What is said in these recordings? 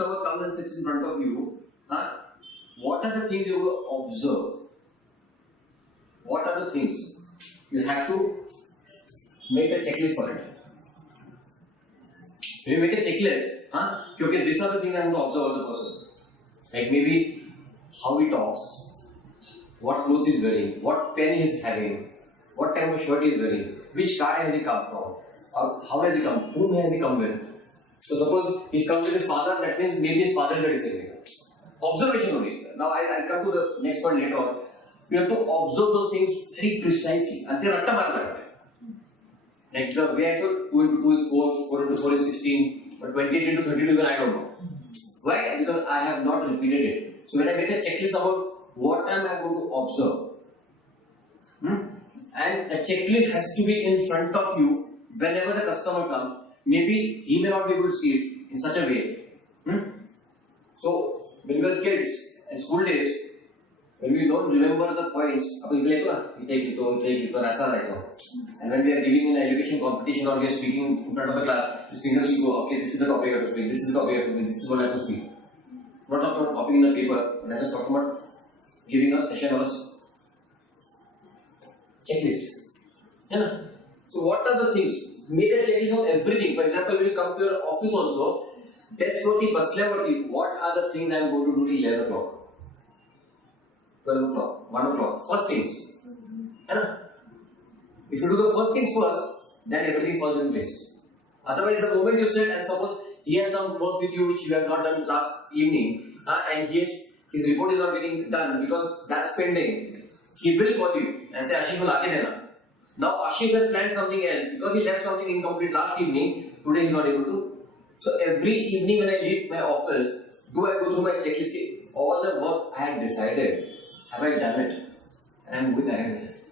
customer comes and sits in front of you, what are the things you will observe? What are the things? You have to make a checklist for it. When you make a checklist, okay, these are the things I am going to observe of the person. Like maybe how he talks, what clothes he is wearing, what pen he is having, what type of shirt he is wearing, which car has he come from, or how has he come, whom has he come with. So suppose he's come with his father, that means maybe his father is a decision. Observation only. Now I'll come to the next point later on. You have to observe those things very precisely. Until ratta marna. Like the way I told 2 into 2 is 4, 4 into 4 is 16, but 28 into 32 even I don't know. Why? Because I have not repeated it. So when I make a checklist about what am I going to observe, and the checklist has to be in front of you whenever the customer comes. Maybe he may not be able to see it in such a way. So when we were kids in school days, when we don't remember the points, we take it, and when we are giving an education competition or we are speaking in front of the class, this finger will go, okay, this is the topic I have to speak, this is the topic I have to speak, this is what I have to speak. Not talking about copying the paper, but I was talking about giving a session or a checklist. Yeah. So what are the things? Make a checklist of everything. For example, when you come to your office also, desk worthy, basla worthy, what are the things I am going to do till 11 o'clock, 12 o'clock, 1 o'clock, first things. If you do the first things first, then everything falls in place. Otherwise, the moment you sit and suppose he has some work with you which you have not done last evening, and his report is not getting done because that's pending, he will call you and say, Ashish will aake dena. Now Ashish has planned something else because he left something incomplete last evening, today he is not able to. So every evening when I leave my office, do I go through my checklist? All the work I had decided, have I done it? And I am moving ahead with it.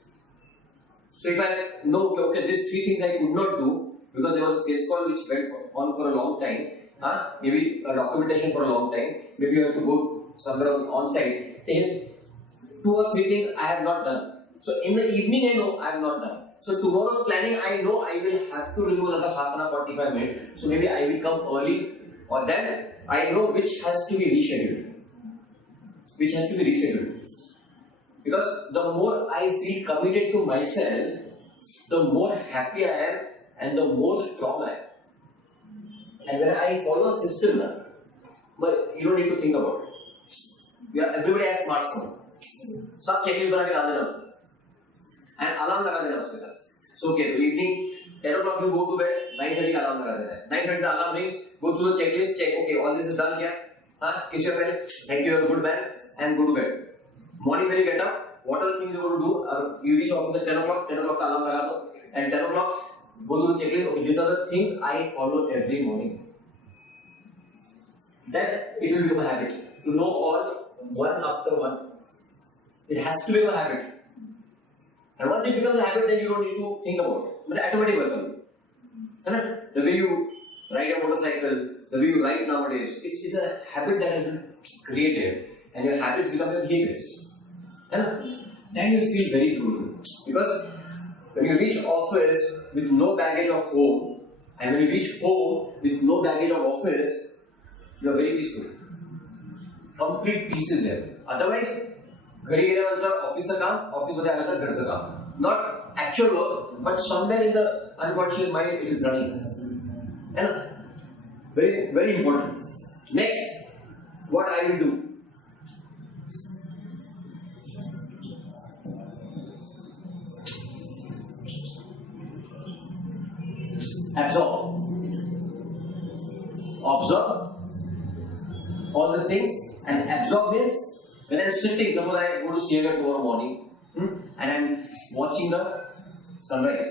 So if I know, okay, these 3 things I could not do because there was a sales call which went on for a long time, maybe a documentation for a long time, maybe you have to go somewhere on site, then 2 or 3 things I have not done. So in the evening I know I have not done. So tomorrow's planning I know I will have to remove another half an hour, 45 minutes. So maybe I will come early, or then I know which has to be rescheduled. Which has to be rescheduled. Because the more I feel committed to myself, the more happy I am and the more strong I am. And when I follow a system, but you don't need to think about it. Everybody has smartphone. सब checklist बना के डाल देना उसमें, and alarm लगा देना उसके साथ. So okay, so evening 10 o'clock you go to bed, 9:30 का alarm लगा देना है. 9:30 the alarm rings, go through the checklist, check, okay, all this is done क्या? Kiss your friend, thank you, you're a good man, and go to bed. Morning when you get up, what are the things you're going to do? You reach office at 10 o'clock, 10 o'clock का alarm लगा दो, and 10 o'clock go through the checklist. Okay, these are the things I follow every morning. Then it will become a habit to know all one after one. It has to become a habit. And once it becomes a habit, then you don't need to think about it. But automatic will come. The way you ride a motorcycle, the way you ride nowadays, it's a habit that has been created, and your habits become your behaviors. Then you feel very good. Because when you reach office with no baggage of home, and when you reach home with no baggage of office, you are very peaceful. Complete peace is there. Otherwise, घरी गेल्यानंतर ऑफिसचं काम, ऑफिसमध्ये आल्यानंतर घरचं काम. Not actual work, but somewhere in the unconscious mind it is running. Very, very important. Next, what I will do. Absorb. Observe all these things, and absorb means when I am sitting, suppose I go to Sierra tomorrow morning and I am watching the sunrise.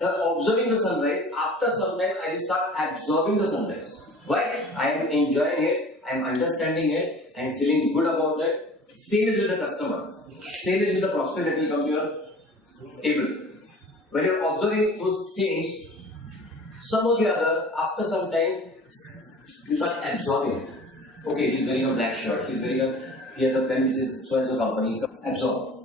Now, observing the sunrise, after some time I will start absorbing the sunrise. Why? I am enjoying it, I am understanding it, I am feeling good about it. Same is with the customer. Same is with the prospect that will come to your table. When you are observing those things, some or the other, after some time, you start absorbing it. Okay, he is wearing a black shirt, he is wearing he has a pen which is so and so company, absorb.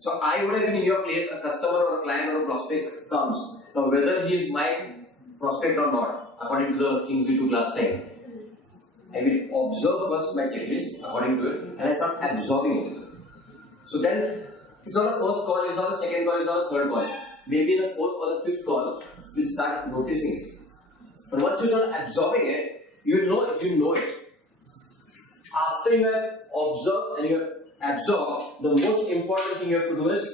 So I would have been in your place, a customer or a client or a prospect comes. Now whether he is my prospect or not, according to the things we took last time, I will observe first my checklist according to it, and I start absorbing it. So then, it's not the first call, it's not the second call, it's not the third call. Maybe the fourth or the fifth call, you'll start noticing it. But once you start absorbing it, you know it. After you have observed and you have absorbed, the most important thing you have to do is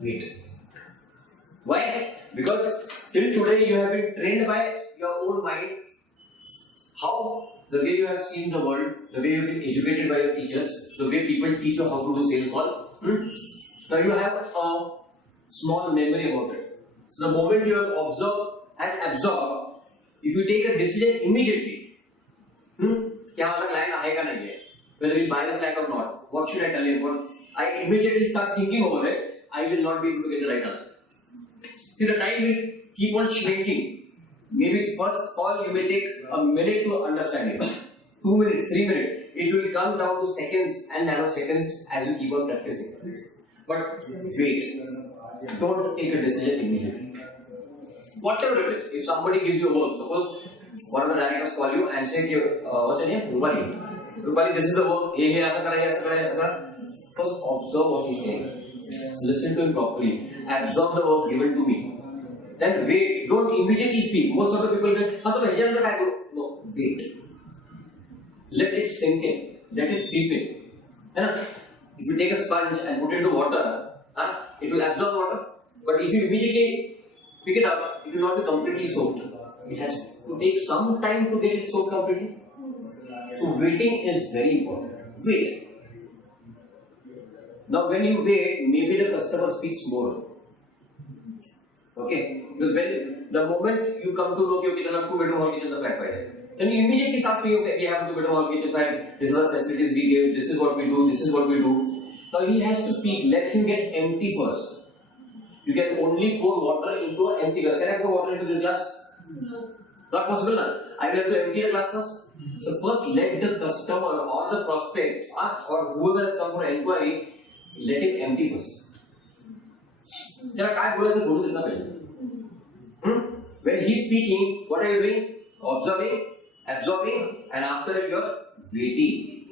wait. Why? Because till today you have been trained by your own mind how the way you have seen the world, the way you have been educated by your teachers, the way people teach you how to do sales call. Now you have a small memory about it. So the moment you have observed and absorbed, if you take a decision immediately, whether we buy the client or not, what should I tell him? What I immediately start thinking over it, I will not be able to get the right answer. See, the time will keep on shrinking. Maybe first call you may take a minute to understand it. 2 minutes, 3 minutes. It will come down to seconds and nanoseconds as you keep on practicing. But wait. Don't take a decision immediately. Whatever it is, if somebody gives you a work, suppose one of the directors call you and say, what's your name? Rupali, this is the work. First observe what he's saying. Listen to him properly. Absorb the work given to me. Then wait. Don't immediately speak. Most of the people will no, wait. Let it sink in. Let it seep in. If you take a sponge and put it into water, it will absorb water. But if you immediately pick it up, it will not be completely soaked. It has to take some time to get it soaked completely. So waiting is very important. Wait. Now when you wait, maybe the customer speaks more. Okay? Because when the moment you come to know, okay, there are 2 bedroom hall kitchens are flat by then you immediately start saying, okay, we have 2 bedroom hall kitchen flat, these are the facilities we give, this is what we do, this is what we do. Now he has to speak, let him get empty first. You can only pour water into an empty glass. Can I pour water into this glass? No. Not possible, na? I will have to empty the glass first. So first let the customer or the prospect or whoever has come for inquiry, let him empty first. When he is speaking, what are you doing? Observing, absorbing, and after that you are waiting.